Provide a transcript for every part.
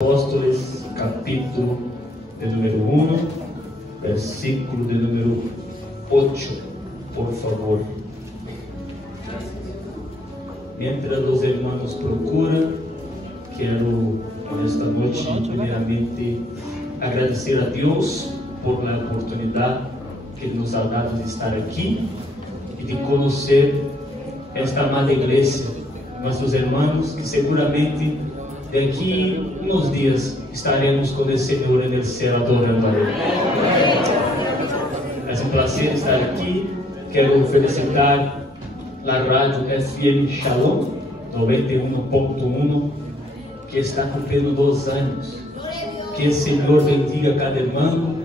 Apóstolos, capítulo de número 1, versículo de número 8, por favor. Mientras os irmãos procuram, quero nesta noite primeiramente agradecer a Deus por a oportunidade que Ele nos ha dado de estar aqui e de conhecer esta amada igreja, nossos irmãos, que seguramente daqui uns dias estaremos com o Senhor no céu adorando a Ele. É um prazer estar aqui. Quero felicitar a rádio FM Shalom 91.1, que está cumprindo 2 anos. Que o Senhor bendiga cada irmão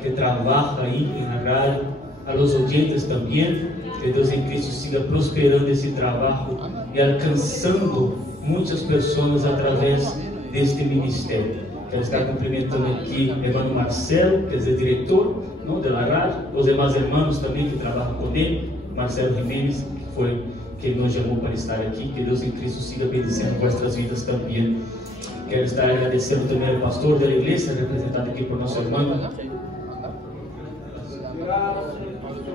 que trabalha aí na rádio, a los oyentes também. Que Deus em Cristo siga prosperando esse trabalho e alcançando muitas pessoas através deste ministério. Quero estar cumprimentando aqui o irmão Marcelo, que é o diretor da rádio, os demais irmãos também que trabalham com ele, Marcelo Jimenez, que foi quem nos chamou para estar aqui. Que Deus em Cristo siga bendecendo vossas vidas também. Quero estar agradecendo também ao pastor da igreja, representado aqui por nosso irmão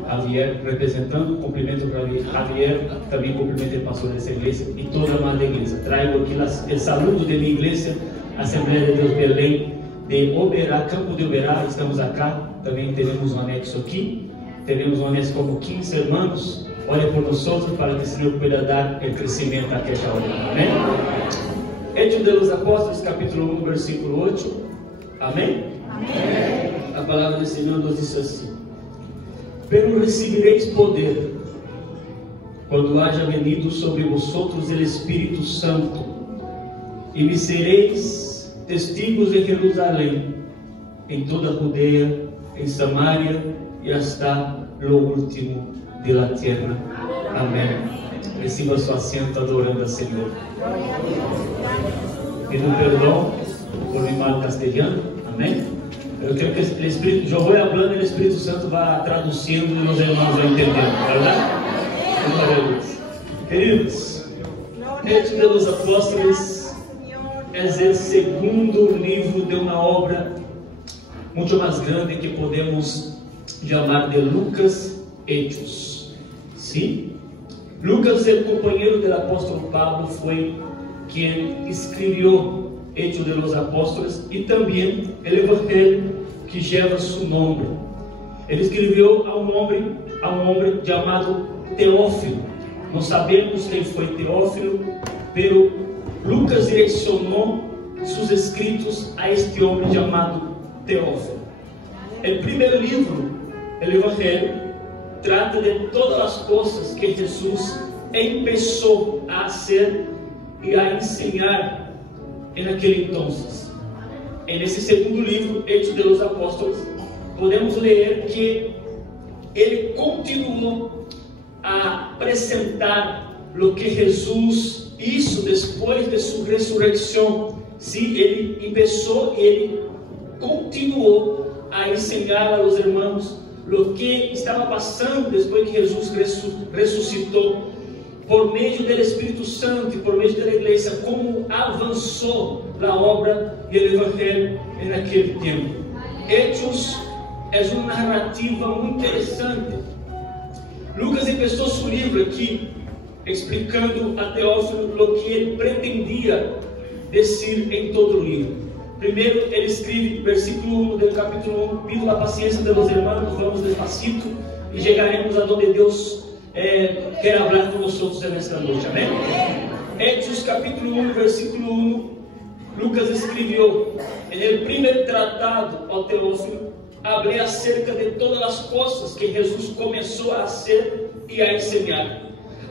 Javier, representando. Cumprimento para Javier, também cumprimento o pastor dessa igreja e toda a amada igreja. Trago aqui o saludo de minha igreja, Assembleia de Deus Belém, de Oberá, Campo de Oberá. Estamos acá, também temos um anexo aqui, temos um anexo como 15 irmãos. Olhe por nós para que o Senhor pueda dar o crescimento àquela hora. Amém? Hechos de los Apóstolos, capítulo 1, versículo 8. Amém? Amém. A palavra do Senhor nos diz assim: pero recebereis poder quando haja venido sobre vosotros o Espírito Santo, e me sereis testigos em Jerusalém, em toda a Judeia, em Samaria e hasta lo último de la tierra. Amém. Receba seu assento adorando ao Senhor. Pido perdão por mi mal castelhano. Amém. Eu quero que o Espírito, eu vou falando e o Espírito Santo vá traduzindo e os irmãos vão entendendo, verdade? Queridos, Hechos de los Apóstolos é o segundo livro de uma obra muito mais grande que podemos chamar de Lucas Hechos. Sim? Lucas, o companheiro do apóstolo Pablo, foi quem escreveu Hechos de los Apóstolos e também o Evangelho que leva seu nome. Ele escreveu a um homem chamado Teófilo. Não sabemos quem foi Teófilo, pero Lucas direcionou seus escritos a este homem chamado Teófilo. O primeiro livro, o Evangelho, trata de todas as coisas que Jesus começou a fazer e a ensinar naquele entonces. Nesse segundo livro, Hechos de los Apóstolos, podemos ler que ele continuou a apresentar o que Jesus hizo depois de sua ressurreição. Sim, ele começou e ele continuou a ensinar aos irmãos o que estava passando depois que Jesus ressuscitou, por meio do Espírito Santo e por meio da igreja, como avançou a obra e o Evangelho naquele tempo. Hechos é uma narrativa muito interessante. Lucas começou seu livro aqui explicando a Teófilo o que ele pretendia dizer em todo o livro. Primeiro, ele escreve, versículo 1 do capítulo 1: pido a paciência de los hermanos, vamos despacito e chegaremos a donde Deus quer falar com nós nesta noite. Amém? Hechos capítulo 1, versículo 1. Lucas escreveu: no primeiro tratado ao Teófilo, hablé acerca de todas as coisas que Jesus começou a fazer e a ensinar,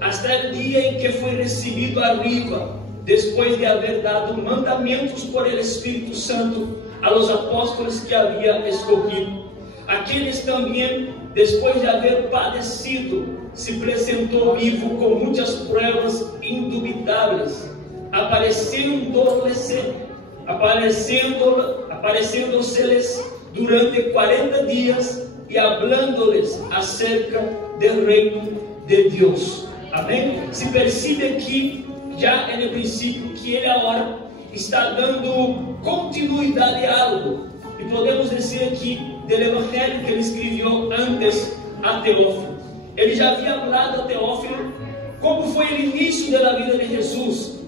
hasta o dia em que foi recebido arriba, depois de haver dado mandamentos por el Espírito Santo a los apóstolos que havia escolhido. Aqueles também, depois de haver padecido, se apresentou vivo com muitas provas indubitáveis, aparecendo-se-lhes durante 40 dias e hablando-lhes acerca do reino de Deus. Amém? Se percebe aqui, já no princípio, que ele agora está dando continuidade a algo. E podemos dizer aqui do evangelho que ele escreveu antes a Teófilo. Ele já havia falado a Teófilo como foi o início da vida de Jesus.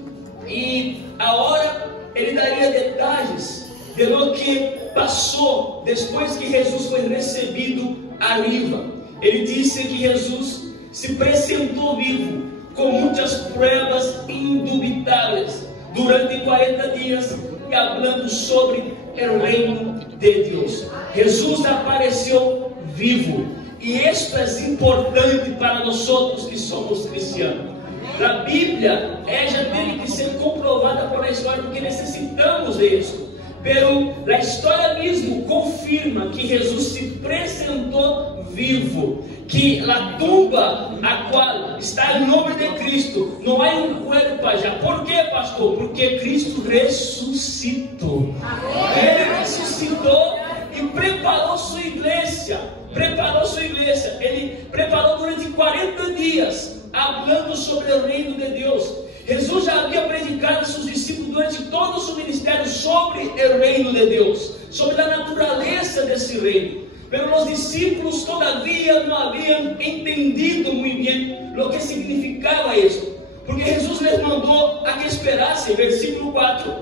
E agora ele daria detalhes de lo que passou depois que Jesus foi recebido arriba. Ele disse que Jesus se apresentou vivo, com muitas provas indubitáveis, durante 40 dias, e falando sobre o reino de Deus. Jesus apareceu vivo, e isto é importante para nós outros que somos cristianos. A Bíblia, ela tem que ser comprovada por a história, porque necessitamos disso. Pero a história mesmo confirma que Jesus se apresentou vivo, que a tumba a qual está o nome de Cristo não há corpo já. Por quê, pastor? Porque Cristo ressuscitou. Ele ressuscitou e preparou sua igreja. Ele preparou durante 40 dias, falando sobre o reino de Deus. Jesus já havia predicado a seus discípulos durante todo o seu ministério sobre o reino de Deus, sobre a natureza desse reino. Mas os discípulos todavia não haviam entendido muito bem o que significava isso, porque Jesus les mandou a que esperassem, versículo 4,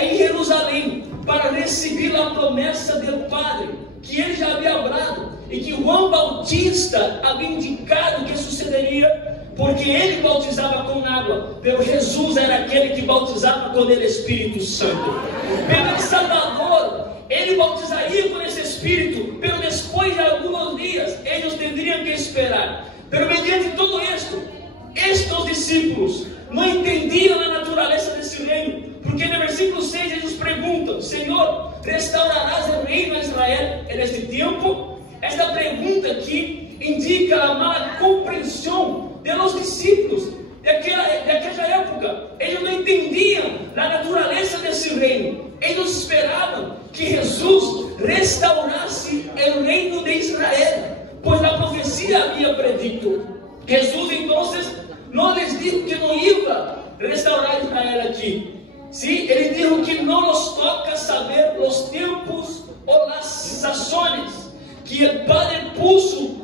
em Jerusalém, para receber a promessa do Padre, que ele já havia falado, e que João Bautista havia indicado que sucederia, porque ele bautizava com água, mas Jesus era aquele que bautizava com o Espírito Santo. Pelo Salvador, ele bautizaria com esse Espírito, mas depois de alguns dias, eles teriam que esperar. Mas mediante tudo isto, estes discípulos não entendiam a natureza desse reino, porque no versículo 6 eles perguntam: Senhor, restaurarás o reino a Israel neste tempo? Esta pergunta aqui indica a mala compreensão dos discípulos daquela época. Eles não entendiam a natureza desse reino. Eles esperavam que Jesus restaurasse o reino de Israel, pois a profecia havia predito. Jesus então não lhes disse que não ia restaurar Israel aqui. Sim, ele disse que não nos toca saber os tempos ou as sazones que o Padre puso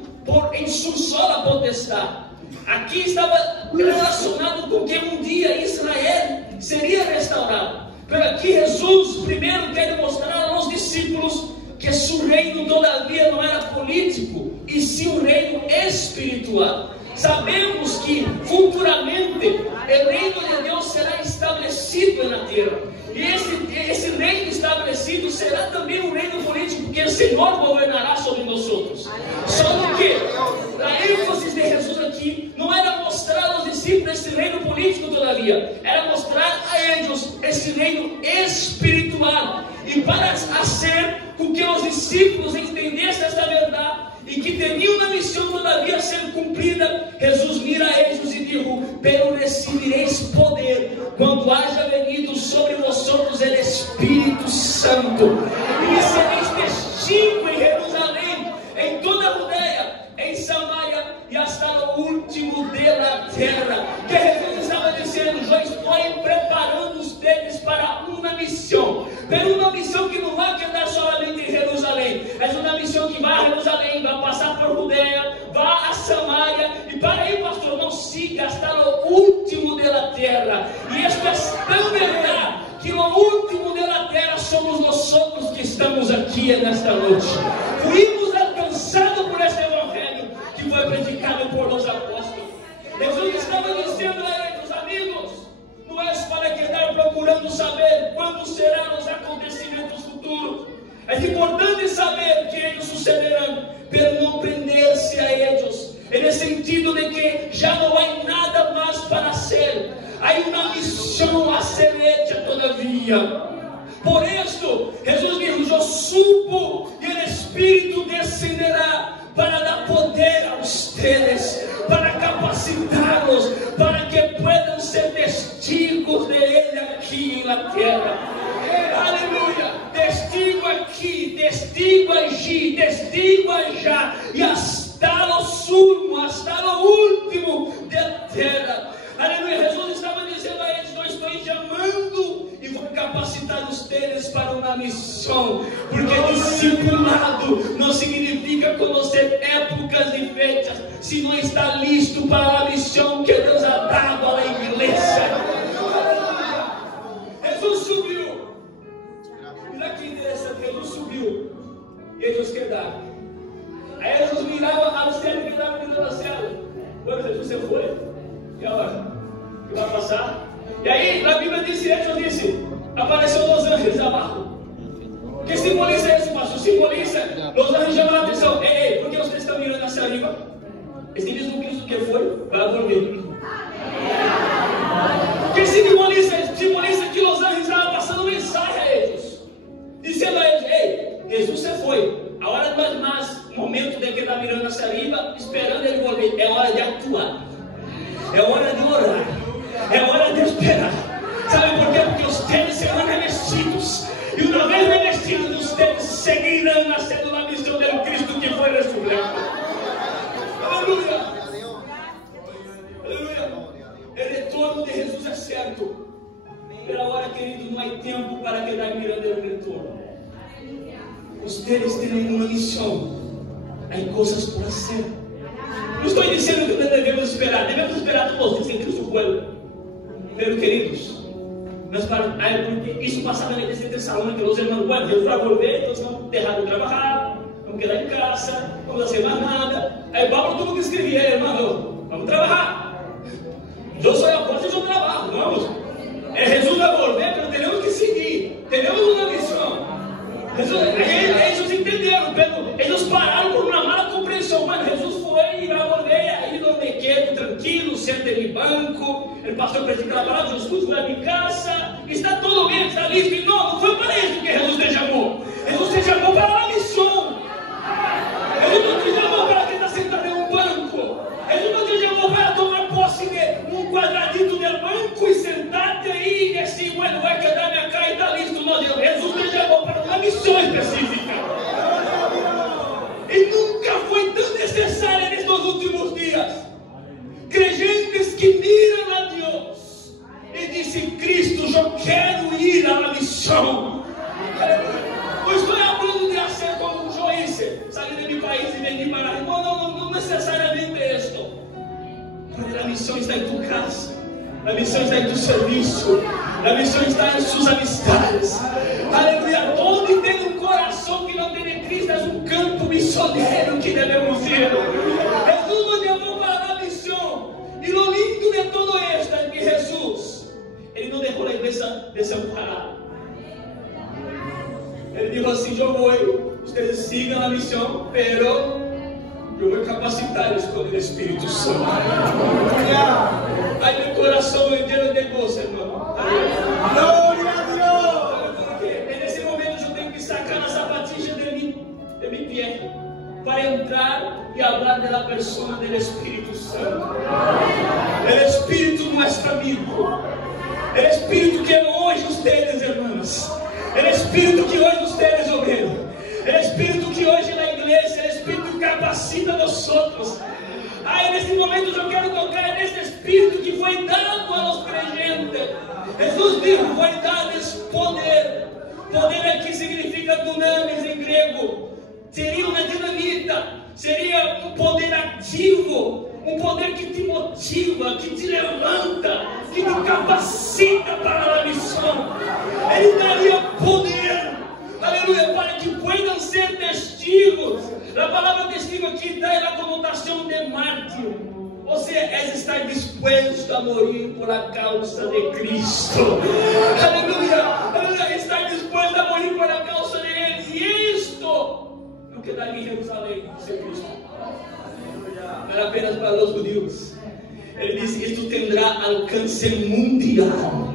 em sua sola potestade. Aqui estava relacionado com que um dia Israel seria restaurado. Mas aqui Jesus primeiro quer mostrar aos discípulos que seu reino todavia não era político, e sim um reino espiritual. Sabemos que futuramente o reino de Deus será estabelecido na terra. E esse reino estabelecido será também um reino político, que o Senhor governará sobre nós outros. Só que a ênfase de Jesus aqui não era mostrar aos discípulos esse reino político todavia, era mostrar a eles esse reino espiritual. E para fazer com que os discípulos entendessem esta verdade e que teriam uma missão todavia a ser cumprida, Jesus mira a eles e diz: pero recebereis poder quando haja venido sobre vosotros o Espírito Santo, e sereis testigos em Jerusalém, em toda a Judeia, em Samaria e hasta o último da terra. Que Jesus estava dizendo: eu estou preparando vocês para uma missão, pero uma missão que não vai quedar somente em Jerusalém, é uma missão que vai a Jerusalém, vai passar por Judeia, vai a Samaria, e para aí, pastor, não siga hasta o último da terra. E isto é tão verdade que o último da terra somos nós outros que estamos aqui nesta noite. Fomos alcançados por este evangelho que foi predicado por os apóstolos. Jesus estava dizendo a eles: amigos, não é para quedar procurando saber quando serão os acontecimentos futuros. É importante saber que eles sucederão, pero não prender-se a eles, no sentido de que já não há nada mais para ser. Há uma missão a ser hecha todavia. Por isso, Jesus diz: eu subo e o Espírito descenderá para dar poder a vocês, para capacitá-los, para que possam ser testigos de Ele aqui na terra. Aleluia! Testigo aqui, testigo allí, testigo allá, e hasta o sumo, hasta o último da terra. Aleluia! Jesus estava dizendo a eles: eu estou chamando e vou estão na missão, porque discipulado não significa conhecer épocas e fechas, se não está listo para a missão que Deus ha dado à igreja. Jesus subiu. Olha que interessante, Jesus subiu e eles quedaram. Aí Jesus mirava ao céu e quedava dentro do céu. Quando Jesus se foi, e agora? O que vai passar? E aí, na Bíblia diz, Jesus disse, apareceu os anjos abaixo. O que simboliza isso, pastor? Simboliza, os anjos chamam a atenção. Ei, por que vocês estão mirando hacia arriba? Esse mesmo Cristo que foi, vai volver. O que simboliza? Simboliza que os anjos estavam passando mensagem a eles, dizendo a eles, ei, Jesus se foi. A hora não é mais momento de quedar mirando hacia arriba, esperando ele volver. É hora de atuar. É hora de orar. É hora de esperar. Sabe por quê? Porque os teus serão revestidos. E uma vez revestidos, os teus seguirão nascendo na missão do Cristo que foi ressurreto. Aleluia. Aleluia. O retorno de Jesus é certo. Pela hora, querido, não há tempo para quedar mirando o retorno. Vocês têm uma missão. Há coisas por fazer. Não estou dizendo que não devemos esperar todos em Cristo pueblo. Pero, queridos, porque isso passava na igreja de Tessalônica, os irmãos, bueno, Jesus vai volver, então vamos deixar de trabalhar, vamos quedar em casa, vamos fazer mais nada. Aí Paulo tudo que escrevia, irmão, vamos trabalhar. Eu sou apóstolo e eu trabalho, vamos. Jesus vai volver, pero temos que seguir, temos uma missão. Aí eles entenderam, eles pararam por uma mala compreensão. Mano, Jesus foi e vai volver, aí não me quedo tranquilo, senta em banco, ele passou para esse trabalho, Jesus vai em casa, está tudo bem, está listo. E não foi para isso que Jesus te chamou. Jesus te chamou para a missão. Jesus não te chamou para quem está sentado em um banco. Jesus não te chamou para tomar posse de um quadradito do banco e sentar-te aí e assim, bueno, vai quedar minha cara e está listo. Não, Jesus te chamou para uma missão específica. E nunca foi tão necessária nestes últimos dias. Crentes que miram a Deus e dizem, Cristo, eu quero ir à missão. Eu estou falando de ser como eu hice, sair de meu país e venir para aqui. Não necessariamente isso. Porque a missão está em tua casa, a missão está em teu serviço, a missão está em suas amistades. Aleluia. Onde tem um coração que não tem Cristo, é um campo missionário que devemos ir. Jesus nos chamou para a missão. E o lindo de todo esto é que Jesus, ele não deixou a igreja desamparada. Ele disse assim, eu vou, vocês sigam a missão, pero eu vou capacitar-los com o Espírito Santo. Aí meu coração é lleno de gozo, irmão. Glória a Deus. Porque nesse momento eu tenho que sacar a sapatilha de meu pé para entrar e falar da pessoa do Espírito Santo. O Espírito nosso amigo. O Espírito que hoje vocês, irmãos. O Espírito que hoje vocês obreiros. O Espírito que hoje na igreja, o Espírito que capacita nós outros. Aí nesse momento eu quero tocar nesse Espírito que foi dado aos crentes. Jesus disse, foi dado poder. Poder aqui significa dunamis em grego. Seria uma dinamita, seria um poder ativo, um poder que te motiva, que te levanta, que te capacita para a missão. Ele daria poder, aleluia, para que possam ser testigos. A palavra testigo aqui dá a conotação de mártir. Ou seja, é estar disposto a morrer por a causa de Cristo. Aleluia, aleluia, estar disposto a morrer por a causa de Ele. E isto não quedaria em Jerusalém, ser Cristo. Não era apenas para os judeus. Ele disse, isto terá alcance mundial.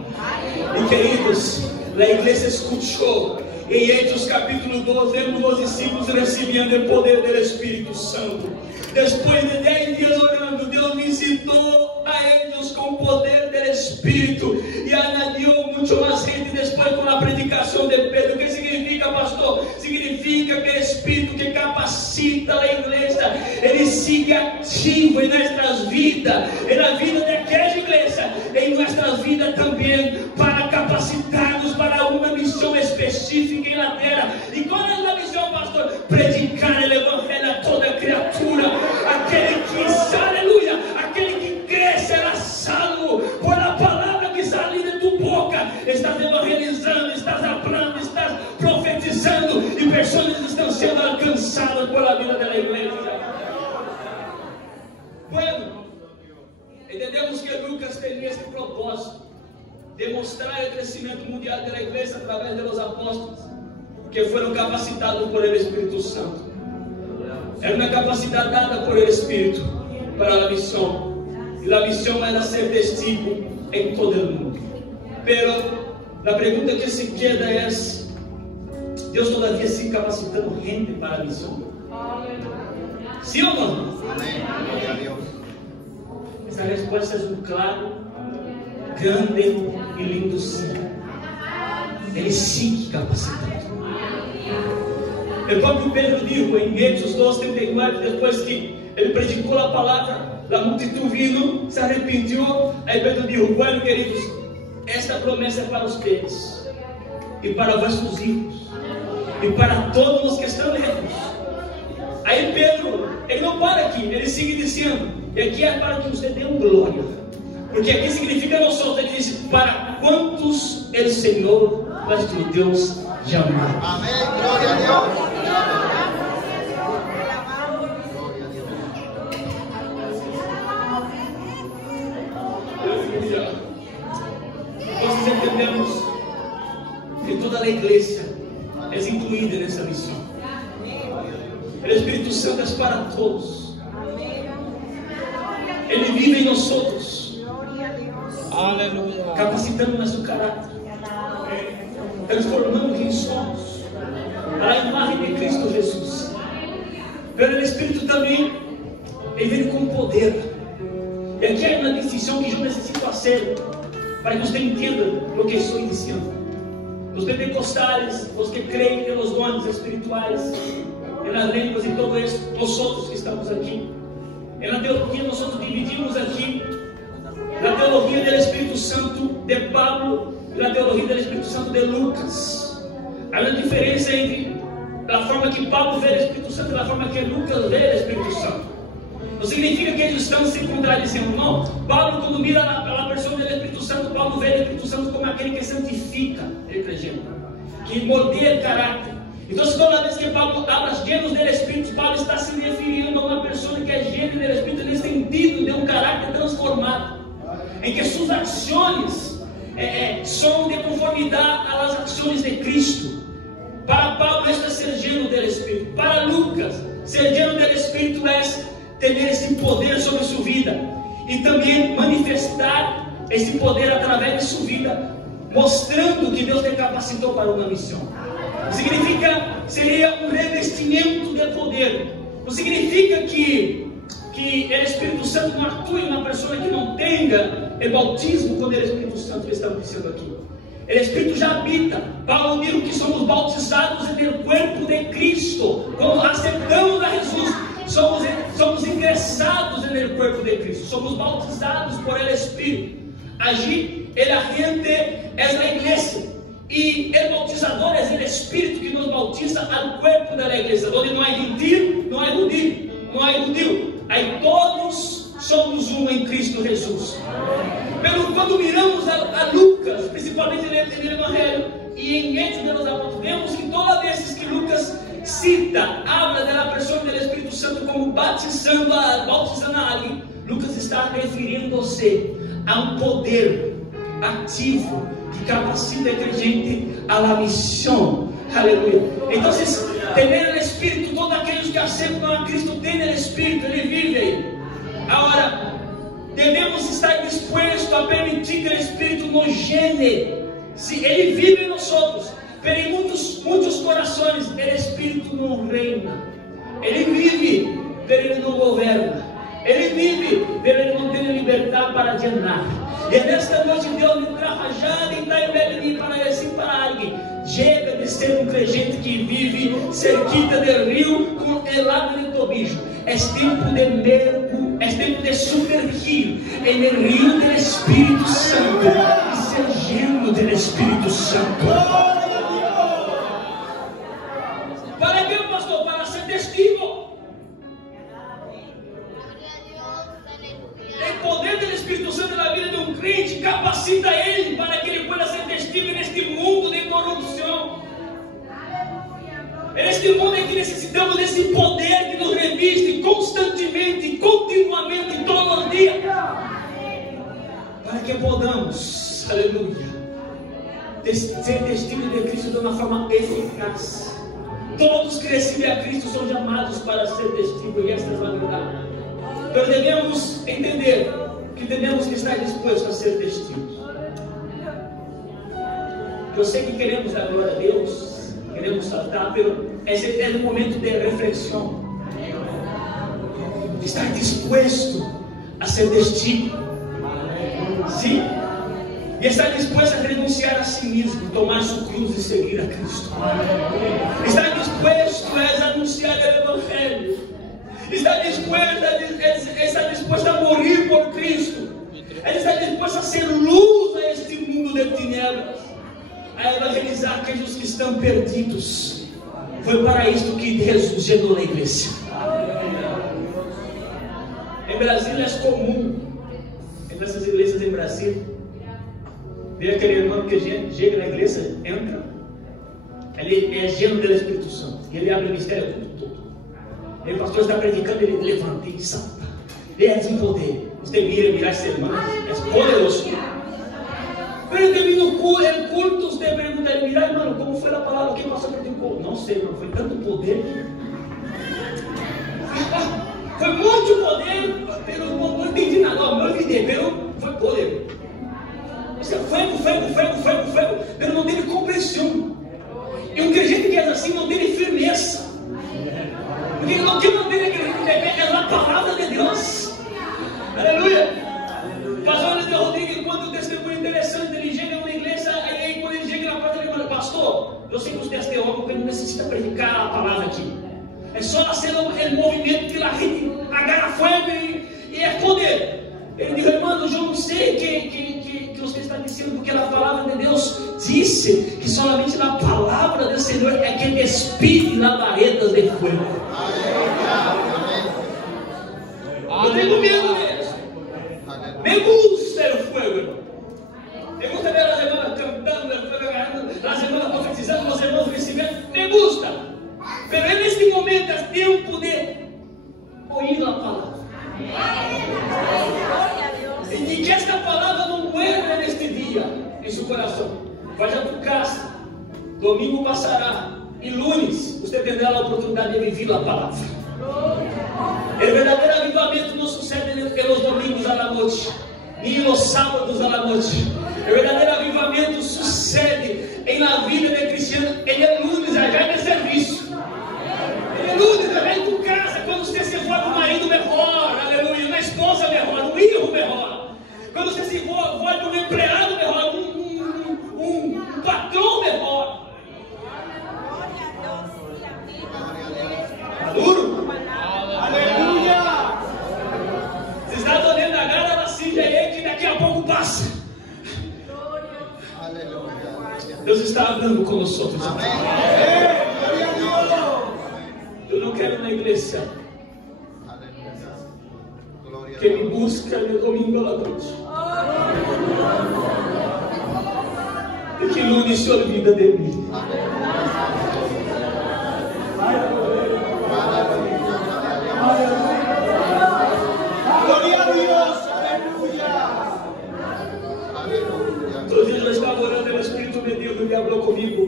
E queridos, a igreja escutou. Em Hechos capítulo 12, vemos os discípulos recebendo o poder do Espírito Santo. Depois de 10 dias orando, Deus visitou a eles com o poder do Espírito e añadiu muito mais gente depois com a predicação de Pedro. O que significa, pastor? Significa que o Espírito que capacita a igreja, ele sigue ativo em nossas vidas, na vida daquela igreja, em nossas vidas também, para capacitar-nos para uma missão específica multipliquem na terra. E qual é a missão, pastor? Predicar o evangelho a toda criatura. Aquele que, aleluia, aquele que crê será salvo por a palavra que sai de tua boca. Estás evangelizando, estás falando, estás profetizando, e pessoas estão sendo alcançadas pela vida da igreja. Bueno, entendemos que Lucas tem este propósito de mostrar o crescimento mundial da igreja através dos apóstolos que foram capacitados por el Espírito Santo. Era uma capacidade dada por el Espírito para a missão, e a missão era ser testigo em todo o mundo. Pero a pergunta que se queda é: Deus todavia sigue capacitando gente para a missão? Sim ou não? Essa resposta é um claro, grande e lindo sim. Ele sigue capacitando. O próprio Pedro disse em Hechos 2:39, depois que ele predicou a palavra, a multidão vino, se arrepentiu. Aí Pedro disse: bueno, queridos, esta promessa é para vocês e para vossos filhos e para todos os que estão lejos. Aí Pedro, ele não para aqui, ele sigue dizendo, e aqui é para que você dê glória, porque aqui significa nós outros. Ele diz: para quantos o Senhor nosso Deus chamar. Amém, glória a Deus. Nós entendemos que toda a igreja é incluída nessa missão. O Espírito Santo é para todos. Ele vive em nós outros. Aleluia. Capacitando nosso caráter, transformando quem somos à imagem de Cristo Jesus. Pero o Espírito também, ele vem com poder. E aqui é uma distinção que eu necessito fazer para que você entenda o que estou dizendo. Os pentecostais, os que creem nos dons espirituais, nas línguas e todo isso, nós outros que estamos aqui. Na teologia nós dividimos aqui na teologia do Espírito Santo de Pablo e na teologia do Espírito Santo de Lucas. Há uma diferença entre a forma que Pablo vê o Espírito Santo e a forma que Lucas vê o Espírito Santo. Não significa que eles estão se contradizendo, não. Pablo, quando mira a pessoa do Espírito Santo, Paulo vê o Espírito Santo como aquele que santifica o crente, que moldeia o caráter. Então, toda vez que Paulo habla llenos do Espírito, Paulo está se referindo a uma pessoa que é llena do Espírito, no sentido de um caráter transformado, em que suas ações são de conformidade às ações de Cristo. Para Paulo, isso é ser lleno do Espírito. Para Lucas, ser lleno do Espírito é ter esse poder sobre sua vida e também manifestar esse poder através de sua vida, mostrando que Deus te capacitou para uma missão. Significa, seria um revestimento de poder. Não significa que o Espírito Santo não atue em uma pessoa que não tenha o bautismo com o Espírito Santo, que estamos dizendo aqui. O Espírito já habita. Paulo diz que somos bautizados no corpo de Cristo. Quando aceitamos a Jesus, somos ingressados no corpo de Cristo. Somos bautizados por el Espírito. Allí, a gente é a igreja. E o bautizador é o Espírito que nos bautiza ao corpo da igreja, onde não há gentil, não há judeu, não há judeu. Aí todos somos um em Cristo Jesus. Mas quando miramos a Lucas, principalmente no Evangelho e em Hechos dos Apóstolos, vemos que todas as vezes que Lucas cita, habla da pessoa do Espírito Santo como bautizando a alguém, Lucas está referindo-se a um poder ativo que capacita a gente a la missão. Aleluia. Então, ter o Espírito, todos aqueles que aceitam a Cristo têm o Espírito, ele vive aí. Agora, devemos estar dispostos a permitir que o Espírito nos gene. Se ele vive em nós, mas em muitos corações, o Espírito não reina. Ele vive, mas ele não governa. Ele vive, mas ele não tem liberdade para llenar. E nesta noite Deus me trajado e está em para dizer para alguém: chega de ser um crente que vive cerquita do rio com helado de tobillo. É tempo de mergulho, é tempo de submergir em el rio do Espírito Santo e ser lleno do Espírito Santo. É neste mundo em que necessitamos desse poder que nos reviste constantemente, continuamente, todos os dias, para que podamos, aleluia, ser testemunho de Cristo de uma forma eficaz. Todos que recebem a Cristo são chamados para ser testemunhos, e esta é a verdade. Nós devemos entender que devemos estar dispostos a ser testigos. Eu sei que queremos dar glória a Deus, queremos saltar, mas esse é um momento de reflexão, de estar disposto a ser testigo. Sim? E estar disposto a renunciar a si mesmo, tomar sua cruz e seguir a Cristo. Estar disposto a anunciar o Evangelho. Estar disposto a morrer por Cristo. Estar disposto a ser luz a este mundo de tinieblas. A evangelizar aqueles que estão perdidos. Foi para isto que Jesus chegou na igreja. Em Brasília é comum, em nossas igrejas em Brasília, ver aquele irmão que chega na igreja, entra, ele é cheio do Espírito Santo, e ele abre o mistério o culto todo. E o pastor está predicando, ele levanta e salta. Ele é de poder. Você mira esse irmão, é poderoso. Quando termina o culto, você pergunta, mira, irmão, como foi a palavra que o pastor predicou? Não sei, irmão, foi tanto poder. Foi muito poder, pero não entendi nada, não olvidei, pero foi poder. Fuego, pero não teve compreensão. E um crente que é assim não teve firmeza. Porque o que não teve é a palavra de Deus. Aleluia. Pastor Luiz Rodrigues, quando o testemunho interessante, ele chega numa igreja, aí quando ele chega na porta, ele fala, pastor, eu sei que os teólogos, porque não necessita predicar a palavra aqui. É só fazer o movimento que a gente agarra fogo e é poder. Ele diz, irmão, eu não sei que você está dizendo, porque a palavra de Deus disse que somente na palavra do Senhor é que despide labaredas de fogo. Eu tenho medo disso. Me gusta o fogo, irmão. Me gusta ver as irmãs cantando, as irmãs profetizando, os irmãos recebendo. Me gusta. Mas neste momento é tempo de ouvir a palavra. E que esta palavra não muera neste dia em seu coração. Vai a tua casa, domingo passará, e lunes você terá a oportunidade de viver a palavra. O verdadeiro avivamento não sucede pelos domingos à noite, nem nos sábados à noite. O verdadeiro avivamento sucede na vida de cristiano. Ele é lunes, já é serviço. Ele é lunes, já é em tua casa, quando você se for com o marido melhor, aleluia, uma esposa melhor, um filho melhor. Quando você se for com um empregado melhor, um patrão melhor. Maduro? Aleluia! Você está olhando a gara da cinja aí que daqui a pouco passa. Deus está falando com nós outros. Eu não quero na igreja que me busca no domingo à noite e que lunes se olvida de mim. Glória a Deus, aleluia. Todos os dias eu estava orando, o Espírito me falou comigo.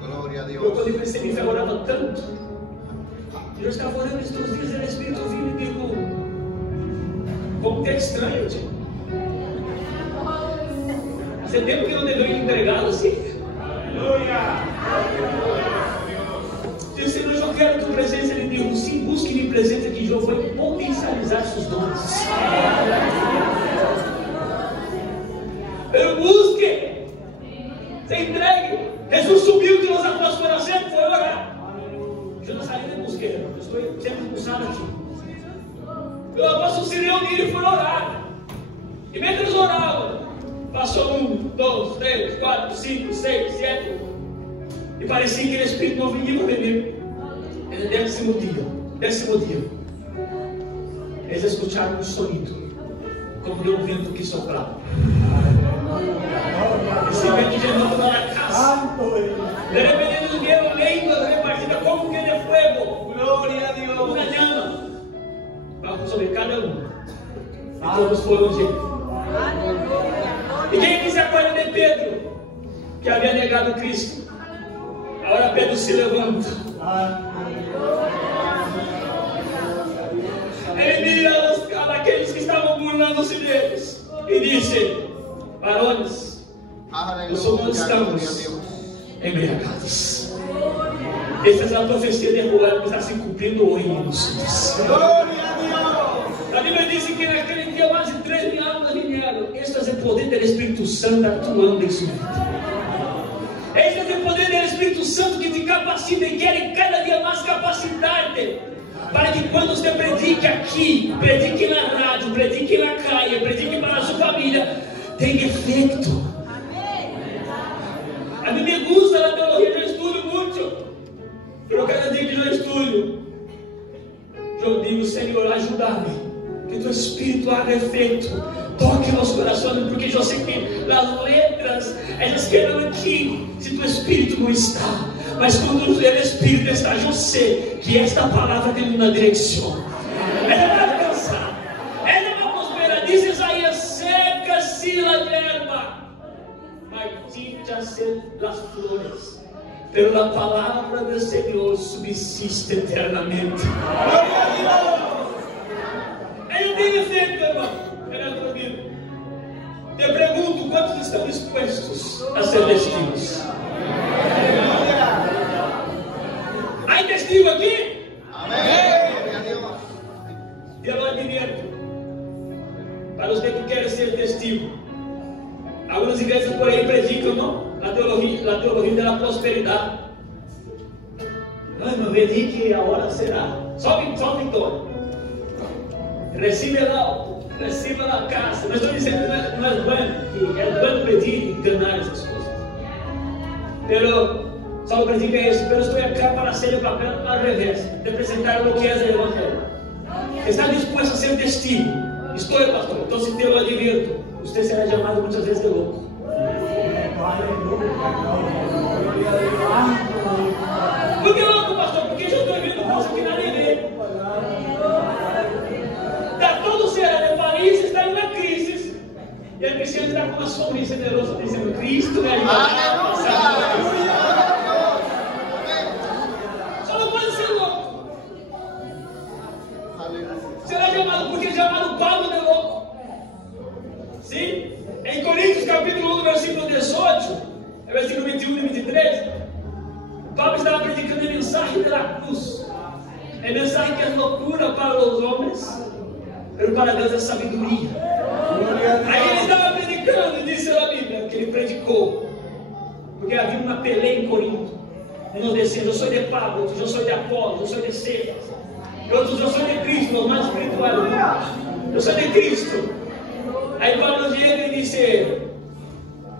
Glória a Deus. Eu quando percebi que eu orava tanto, eu estava orando estes dias e o Espírito viu e digo, como que é estranho, tio. Você tempo que não deveria entregá-lo assim. Aleluia. Diz, Senhor, eu quero tua presença. Ele diz, sim, busque minha presença, que eu vou potencializar seus dons. Eu busque. Você entregue. Jesus subiu que nós apóstolos sempre foi orar. Eu não saí de busqueira. Eu estou sempre buscando aqui. O apóstolo se reuniu e foi orar. E mesmo eles oravam, passou 1, 2, 3, 4, 5, 6, 7. E parecia que o Espírito não vinha para beber. Ele décimo dia. Eles escutaram um sonido, como de um vento que soprava. Esse vento de novo na casa. De repente, todos foram de Ele. E quem disse a coisa de Pedro, que havia negado Cristo? Agora Pedro se levanta. Ele mira aqueles que estavam burlando-se deles e disse: varões, nós não estamos embriagados. Essa é a profecia de Joel que está se cumprindo hoje em nós. A Bíblia diz que naquele dia mais de 3.000 almas vieram. Este é o poder do Espírito Santo atuando em sua vida. Este é o poder do Espírito Santo que te capacita e quer cada dia mais capacitar-te, para que quando você predique aqui, predique na rádio, predique na caia, predique para a sua família, tenha efeito. A mim me gusta a teologia, eu estudo muito, mas cada dia que eu estudo, eu digo: Senhor, ajuda-me, que teu Espírito haga efeito, toque nos corações, porque eu sei que as letras, elas quedam aqui, se teu Espírito não está. Mas quando o Espírito está, eu sei que esta palavra tem uma direção. Ela vai alcançar, ela vai prosperar. Diz Isaías: seca-se a erva, marchita-se as flores, pela palavra do Senhor subsiste eternamente. Ele tem efeito, irmão. Eu pergunto: quantos estão dispostos a ser testigos? Há testigo aqui? Amém. Eu admito, para os que querem ser testigo, algumas igrejas por aí predicam, não? A teologia da prosperidade. Não, irmão, predique, a hora será. Só vitória. Receba a casa. Não estou dizendo que não é bueno pedir e enganar essas coisas. Só predica isso, mas estou aqui para ser o papel ao revés, de apresentar o que é o Evangelho. Está disposto a ser testigo? Estou, pastor. Então, se eu advirto, você será chamado muitas vezes de louco. Por que louco, pastor? Porque eu estou vendo coisa que nada a ver. Está todo será de Paris, está em uma crise. E a Cristiana está com uma sorriso generoso, dizendo: Cristo me ajuda a passar. Será chamado, porque é chamado Paulo de louco. Sim? Em Coríntios capítulo 1, versículo 18, versículo 21 e 23, Paulo estava predicando a mensagem da cruz. É mensagem que é loucura para os homens, mas para Deus é sabedoria. Aí ele estava predicando, e disse a Bíblia que ele predicou, porque havia uma peleia em Corinto. Uns dizendo: eu sou de Paulo, outros: eu sou de Apolo, eu sou de Cefas. Outros: eu sou de Cristo, os mais espirituais. Eu sou de Cristo. Aí Paulo chega e disse: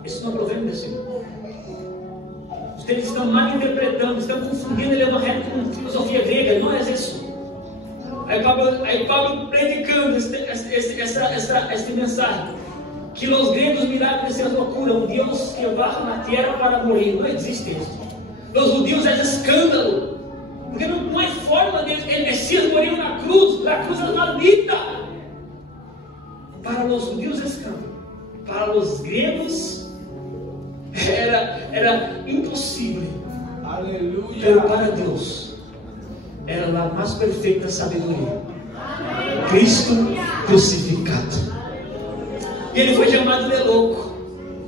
isso não provém do Senhor. Vocês estão mal interpretando, estão confundindo o Evangelho com filosofia grega. Não é isso. Aí Paulo predicando esta mensagem, que os gregos miraram dessa loucura, um Deus que baja na terra para morrer. Não existe isso. Os judeus é escândalo. Porque não é forma de o Messias morrer na cruz é maldita. Para os judeus é escândalo. Para os gregos era impossível. Aleluia. Mas para Deus era a mais perfeita sabedoria. Cristo crucificado. E ele foi chamado de louco.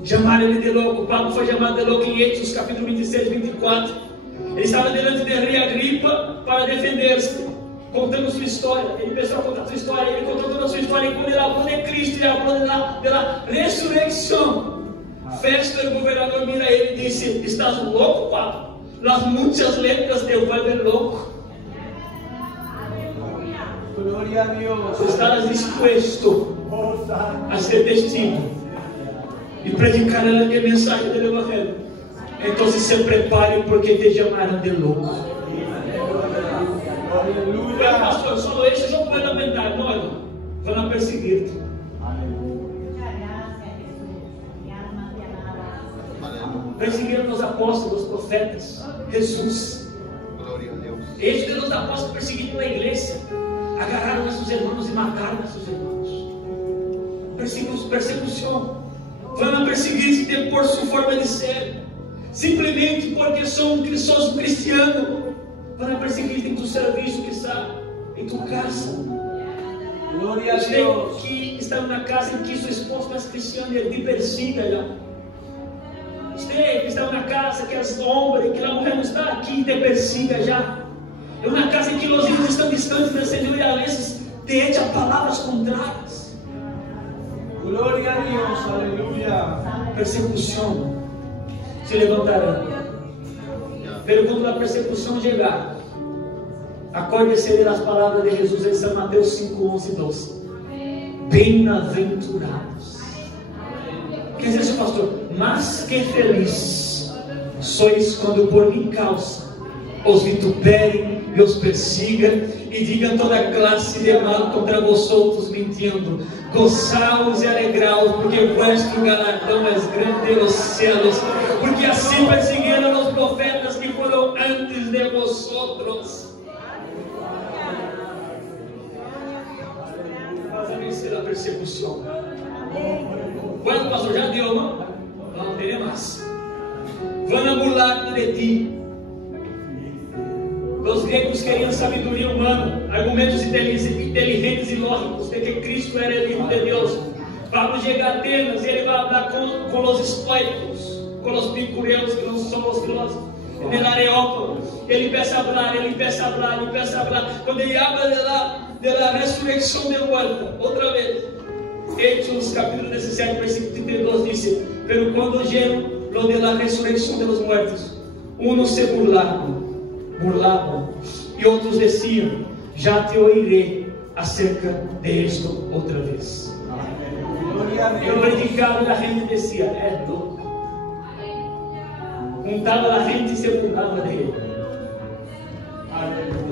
Chamaram ele de louco. Paulo foi chamado de louco em Hechos capítulo 26, 24. Ele estava diante de rei Agripa para defender-se, contando sua história. Ele começou a contar sua história. Ele contou toda a sua história. E quando ele falou de Cristo, ele falou da ressurreição, Festo, o governador, mira ele e disse: estás louco, Paulo? As muitas letras te vuelven louco. Glória a Deus. Estás disposto a ser testigo e predicar a mensagem do Evangelho? Então se prepare, porque te chamaram de louco. Aleluia. Pastor, só isso não pode aumentar, não, irmão. Vão perseguir-te. Perseguiram os apóstolos, os profetas, Jesus. Glória a Deus. Estes os apóstolos perseguiram a igreja. Agarraram nossos irmãos e mataram nossos irmãos. persecução. Vão perseguir-te por sua forma de ser. Simplesmente porque sos um cristiano. Vão perseguir-te em tu serviço, quizá, em tu casa. Glória a Você Deus. que está na casa em que sua esposa é cristiana, ele te persiga já. Você que está na casa que as homens, que a mulher não está aqui, te persiga já. É uma casa em que os filhos estão distantes do Senhor e a vezes te echa palavras contrárias. Glória a Deus. Aleluia. Persecução se levantará. Pero quando a persecução chegar, acorde e ler as palavras de Jesus em São Mateus 5, 11 e 12. Bem-aventurados. Quer dizer, seu pastor, mas que feliz sois quando por minha causa os vituperem e os persigam e digam toda classe de mal contra vosotros, mentindo. Gozaos e alegraos, porque vuestro galardão é grande nos céus, porque assim perseguiram os profetas que foram antes de vosotros. Vas a vencer a persecução. Bueno, pastor, já deu, não? Não terá mais. Vão burlar de ti. Os gregos queriam sabedoria humana, argumentos inteligentes e lógicos de que Cristo era o Filho de Deus. Pablo chega a Atenas e ele vai falar com os estoicos, com os epicureus, que não são os filósofos. No Areópago, ele empieza a falar. Quando ele habla da ressurreição de muertos, outra vez, Hechos capítulo 17, versículo 32 diz: pero quando oyeron lo de la resurrección de los muertos, unos se burlavam, e outros diziam: já te ouvirei acerca de esto outra vez. Eu predicava e a gente dizia: é louco. Juntava a gente e se burlava dele.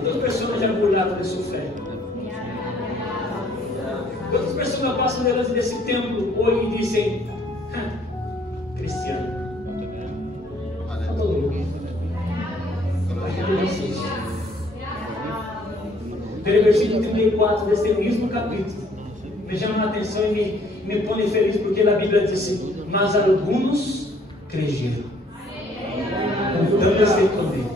Quantas pessoas já burlavam de sua fé? Quantas pessoas passam delante desse templo hoje e dizem: cristiano? Pelo versículo 34 desse mesmo capítulo, me chama a atenção e me põe feliz, porque a Bíblia diz assim: mas alguns creyeron, contándose com ele.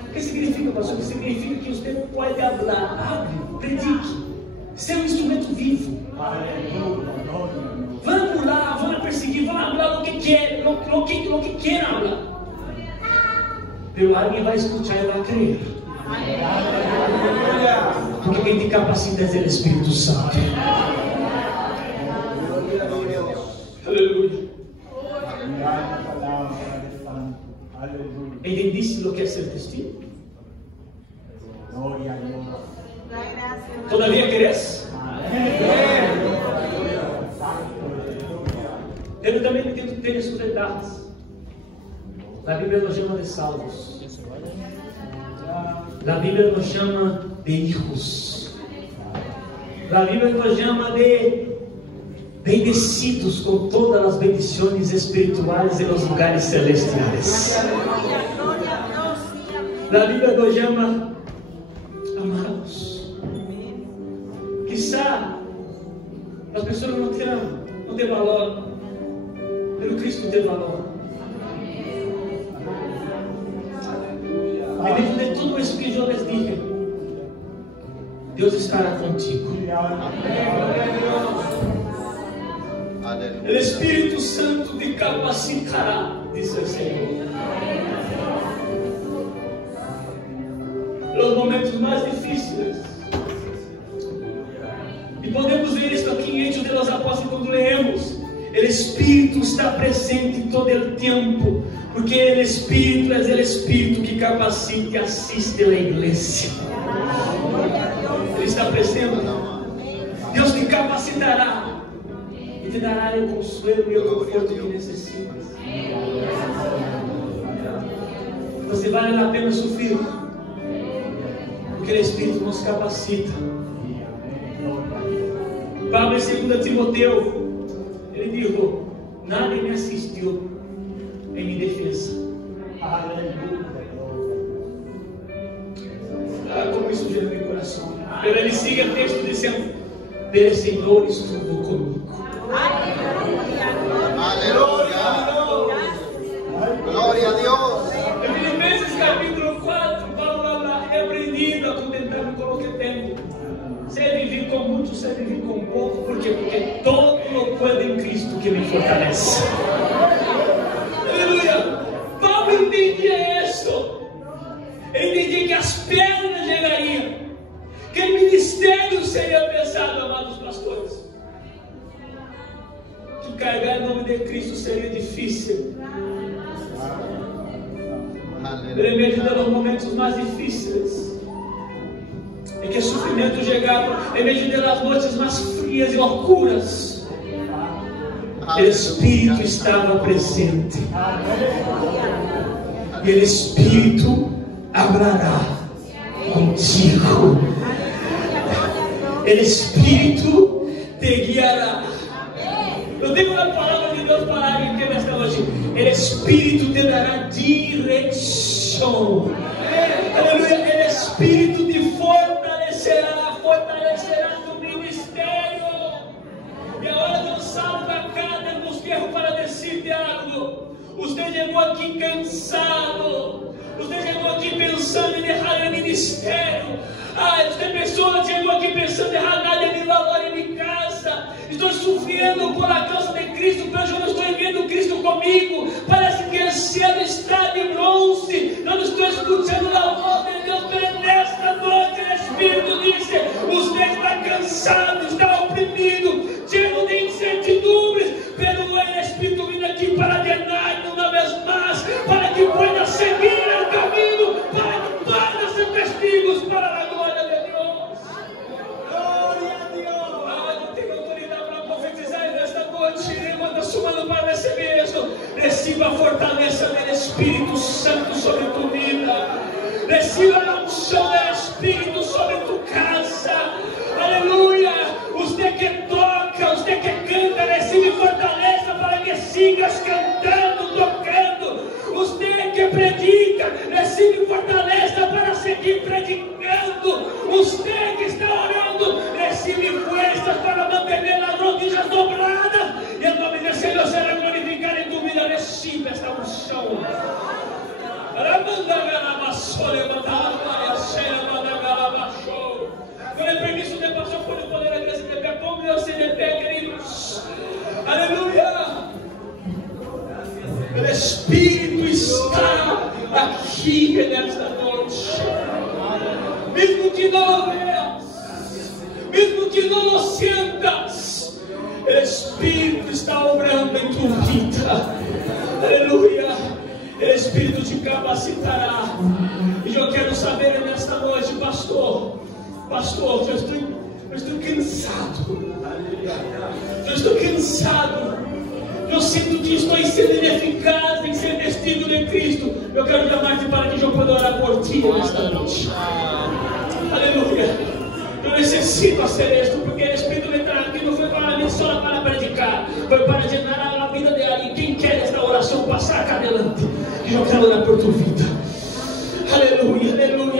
O que significa, pastor? Significa que você pode falar, abre, predique, ser um instrumento vivo. Vão lá, vão perseguir, vão falar o que querem, o que querem falar. Pero alguém vai escutar e vai crer. Porque quem te capacita é o Espírito Santo. Aleluia. ¿Entendiste lo que es ser testigo? ¿Todavía querés? Pero também tem que ter suas etapas. A Bíblia nos chama de salvos. A Bíblia nos chama de hijos. A Bíblia nos chama de bendecidos com todas as bendições espirituais e nos lugares celestiais. A Bíblia nos chama amados. Quizá as pessoas não te amam, não te valoram, pelo Cristo te valora. E dentro de tudo isso que eu lhes dije, Deus estará contigo. O Espírito Santo te capacitará, diz o Senhor. Nos momentos mais difíceis. E podemos ver isso aqui em Hechos de los Apóstolos quando leemos. O Espírito está presente todo o tempo, porque o Espírito é o Espírito que capacita e assiste a igreja. Ele está presente. Deus te capacitará e te dará o consuelo e o conforto que necessitas. Você vale a pena sofrer, porque o Espírito nos capacita. Pablo em 2 Timoteu, ele disse: nada me assistiu em minha defesa. Como isso gera no meu coração. Ele siga o texto dizendo: Senhor estuvo comigo. Aleluya. Gloria a Dios. Em Filipenses capítulo 4, Paulo habla: he aprendido a contentar-me com o que tenho. Sei viver com muito, sei viver com pouco. Por quê? Porque todo lo puedo em Cristo que me fortalece. Aleluia. Paulo entendia isso. Ele entendia que as pernas chegariam, que o ministério seria pesado, amados pastores, que carregar o nome de Cristo seria difícil. Em meio dos momentos mais difíceis, em que o sofrimento chegava, em meio das noites mais frias e loucuras, o Espírito estava presente. E o Espírito hablará contigo. O Espírito te guiará. Eu tenho uma palavra de Deus para alguém que nesta noite. O Espírito te dará direção. Aleluia. O Espírito te fortalecerá no ministério. E agora Deus salva cada mosqueiro para decir-te algo. Você chegou aqui cansado. Você chegou aqui pensando em deixar o ministério. Esta pessoa chegou aqui pensando em deixar nada de valor em minha casa. Estou sofrendo por a causa de Cristo, mas eu não estou vendo Cristo comigo. Parece que o céu está de bronze. Não estou escutando a voz de Deus. Mas nesta noite o Espírito disse: você está cansado, está oprimido, cheio de incertidumbres. Pero o Espírito vindo aqui para ordenar uma vez mais, para que possa seguir o caminho, para que possa ser testigos para a glória de Deus. Glória a Deus. Eu tenho autoridade para profetizar nesta noite. Levanta sua mão para receber isso. Receba a fortaleza do Espírito Santo sobre tua vida. Receba a unção do Espírito sobre tua casa. Aleluia. Você que toca, você que canta, recebe fortaleza para que sigas cantando, tocando. Você que predica, recebe fortaleza para seguir predicando. Você que está orando, recebe forças para manter as rodilhas dobradas. E o nome do Senhor será glorificado em tua vida. Recebe esta unção. Com o permisso de pastor, por poder agradecer de pé, ponga-se de pé, queridos. Aleluia. O Espírito está aqui nesta noite. Mesmo que não o veas, mesmo que não o sintas, o Espírito está obrando em tua vida. Aleluia. O Espírito te capacitará. E eu quero saber nesta noite, pastor, eu estou cansado. Eu estou cansado. Eu sinto que estou sendo ineficaz em ser testigo de Cristo. Eu quero chamar-te para que eu possa orar por ti nesta noite. Aleluia. Eu necessito fazer isto, porque o Espírito me traz aqui. Não foi para mim só para predicar, foi para gerar a vida de alguém. Quem quer esta oração, passar cá adelante. Eu quero orar por tua vida. Aleluia, aleluia.